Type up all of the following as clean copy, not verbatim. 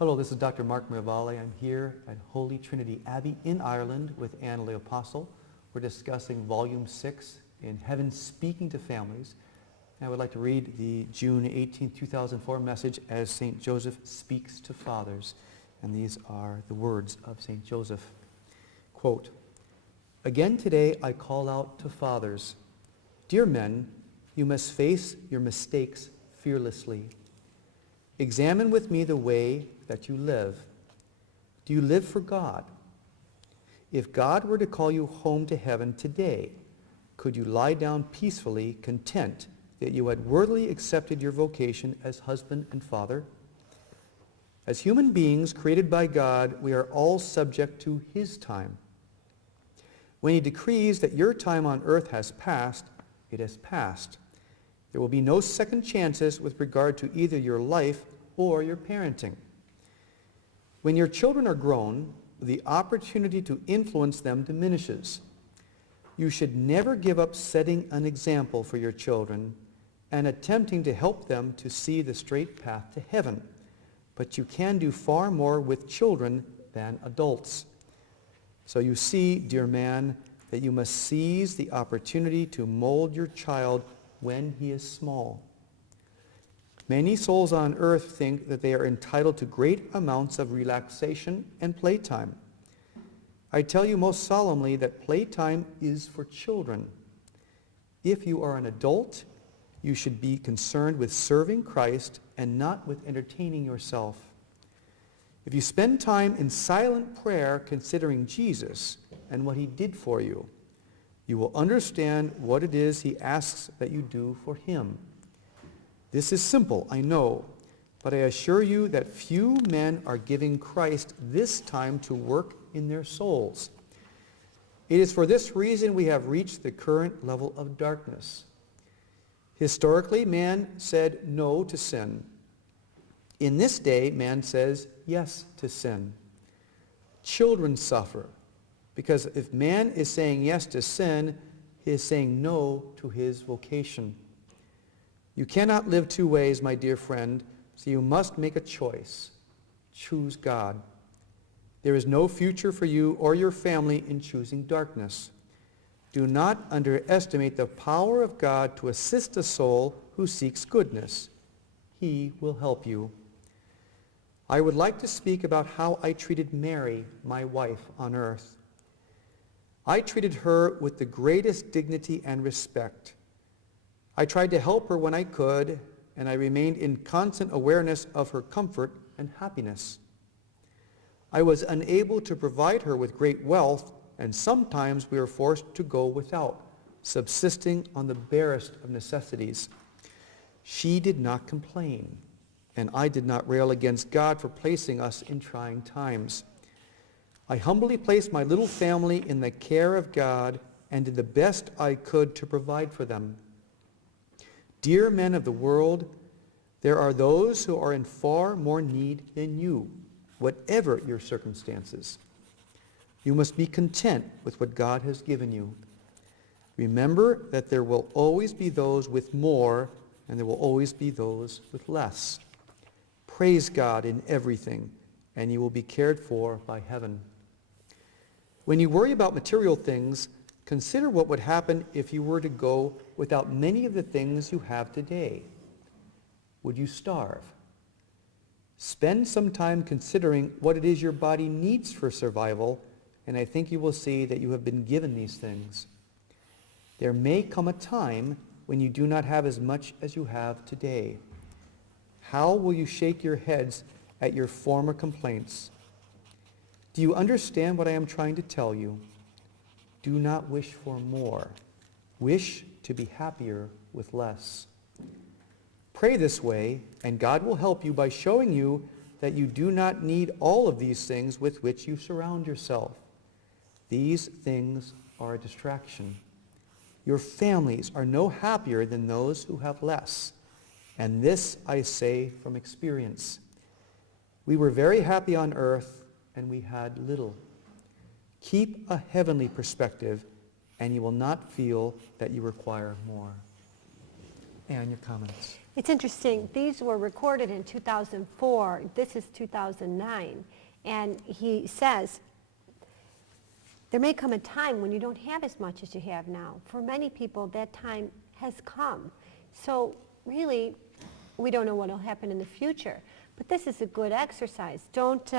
Hello, this is Dr. Mark Miravalle. I'm here at Holy Trinity Abbey in Ireland with Anna Lee Apostle. We're discussing Volume 6 in Heaven Speaking to Families. And I would like to read the June 18, 2004 message as St. Joseph speaks to fathers. And these are the words of St. Joseph. Quote, "Again today I call out to fathers. Dear men, you must face your mistakes fearlessly. Examine with me the way that you live. Do you live for God? If God were to call you home to heaven today, could you lie down peacefully, content that you had worthily accepted your vocation as husband and father? As human beings created by God, we are all subject to His time. When He decrees that your time on earth has passed, it has passed. There will be no second chances with regard to either your life or your parenting. When your children are grown, the opportunity to influence them diminishes. You should never give up setting an example for your children and attempting to help them to see the straight path to heaven. But you can do far more with children than adults. So you see, dear man, that you must seize the opportunity to mold your child when he is small. Many souls on earth think that they are entitled to great amounts of relaxation and playtime. I tell you most solemnly that playtime is for children. If you are an adult, you should be concerned with serving Christ and not with entertaining yourself. If you spend time in silent prayer considering Jesus and what He did for you, you will understand what it is He asks that you do for Him. This is simple, I know, but I assure you that few men are giving Christ this time to work in their souls. It is for this reason we have reached the current level of darkness. Historically, man said no to sin. In this day, man says yes to sin. Children suffer, because if man is saying yes to sin, he is saying no to his vocation. You cannot live two ways, my dear friend, so you must make a choice. Choose God. There is no future for you or your family in choosing darkness. Do not underestimate the power of God to assist a soul who seeks goodness. He will help you. I would like to speak about how I treated Mary, my wife, on earth. I treated her with the greatest dignity and respect. I tried to help her when I could, and I remained in constant awareness of her comfort and happiness. I was unable to provide her with great wealth, and sometimes we were forced to go without, subsisting on the barest of necessities. She did not complain, and I did not rail against God for placing us in trying times. I humbly placed my little family in the care of God and did the best I could to provide for them. Dear men of the world, there are those who are in far more need than you, whatever your circumstances. You must be content with what God has given you. Remember that there will always be those with more, and there will always be those with less. Praise God in everything, and you will be cared for by heaven. When you worry about material things, consider what would happen if you were to go without many of the things you have today. Would you starve? Spend some time considering what it is your body needs for survival, and I think you will see that you have been given these things. There may come a time when you do not have as much as you have today. How will you shake your heads at your former complaints? Do you understand what I am trying to tell you? Do not wish for more. Wish to be happier with less. Pray this way, and God will help you by showing you that you do not need all of these things with which you surround yourself. These things are a distraction. Your families are no happier than those who have less, and this I say from experience. We were very happy on earth, and we had little. Keep a heavenly perspective, and you will not feel that you require more. And your comments. It's interesting. These were recorded in 2004. This is 2009. And he says, there may come a time when you don't have as much as you have now. For many people, that time has come. So really, we don't know what will happen in the future. But this is a good exercise. Don't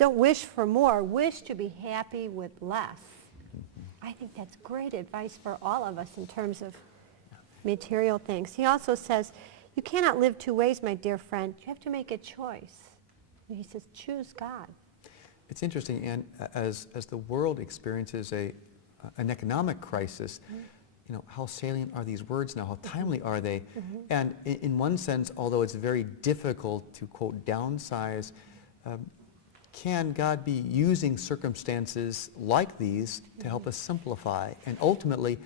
wish for more. Wish to be happy with less. I think that's great advice for all of us in terms of material things. He also says, you cannot live two ways, my dear friend. You have to make a choice. And he says, choose God. It's interesting, and as the world experiences an economic crisis, you know, how salient are these words now? How timely are they? And in one sense, although it's very difficult to, quote, downsize, can God be using circumstances like these to help us simplify? And ultimately,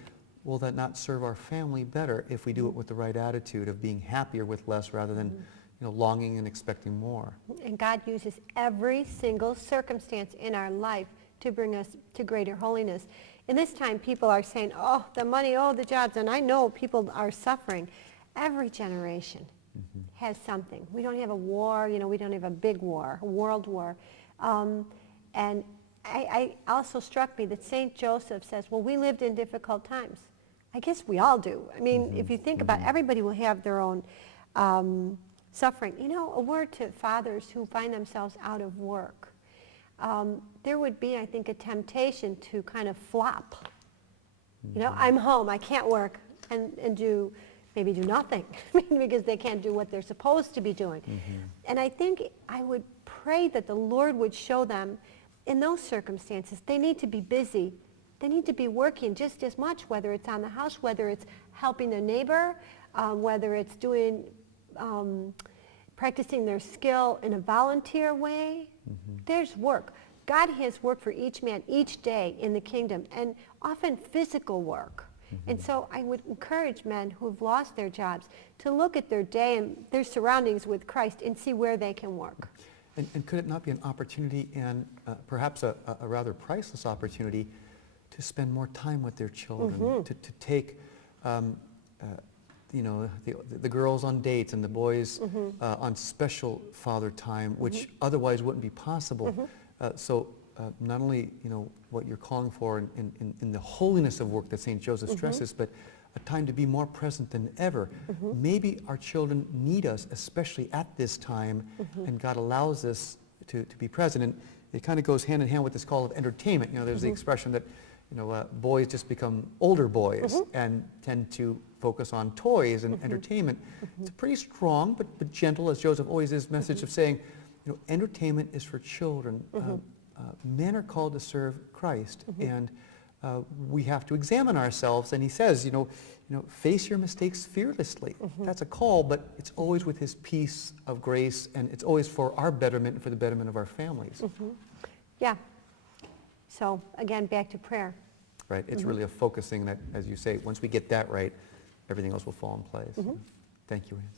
will that not serve our family better if we do it with the right attitude of being happier with less rather than, you know, longing and expecting more? And God uses every single circumstance in our life to bring us to greater holiness. In this time, people are saying, oh, the money, oh, the jobs, and I know people are suffering. Every generation has something. We don't have a war, you know, we don't have a big war, a world war. And I also struck me that St. Joseph says, well, we lived in difficult times. I guess we all do. I mean, if you think about it, everybody will have their own suffering. You know, a word to fathers who find themselves out of work. There would be, I think, a temptation to kind of flop. You know, I'm home, I can't work, and maybe do nothing because they can't do what they're supposed to be doing. And I think I would pray that the Lord would show them in those circumstances, they need to be busy. They need to be working just as much, whether it's on the house, whether it's helping their neighbor, whether it's doing, practicing their skill in a volunteer way. There's work. God has work for each man each day in the kingdom, and often physical work. And so I would encourage men who've lost their jobs to look at their day and their surroundings with Christ and see where they can work. And could it not be an opportunity, and perhaps a rather priceless opportunity, to spend more time with their children, to take you know, the girls on dates and the boys on special father time, which otherwise wouldn't be possible. So not only, you know, what you're calling for in the holiness of work that St. Joseph stresses, but a time to be more present than ever. Maybe our children need us, especially at this time, and God allows us to be present. And it kind of goes hand in hand with this call of entertainment. You know, there's the expression that, you know, boys just become older boys and tend to focus on toys and entertainment. It's a pretty strong but gentle, as Joseph always is, message of saying, you know, entertainment is for children. Men are called to serve Christ, and we have to examine ourselves. And he says, you know, face your mistakes fearlessly. That's a call, but it's always with his peace of grace, and it's always for our betterment and for the betterment of our families. Yeah. So again, back to prayer. Right. It's really a focusing that, as you say, once we get that right, everything else will fall in place. Thank you, Anne.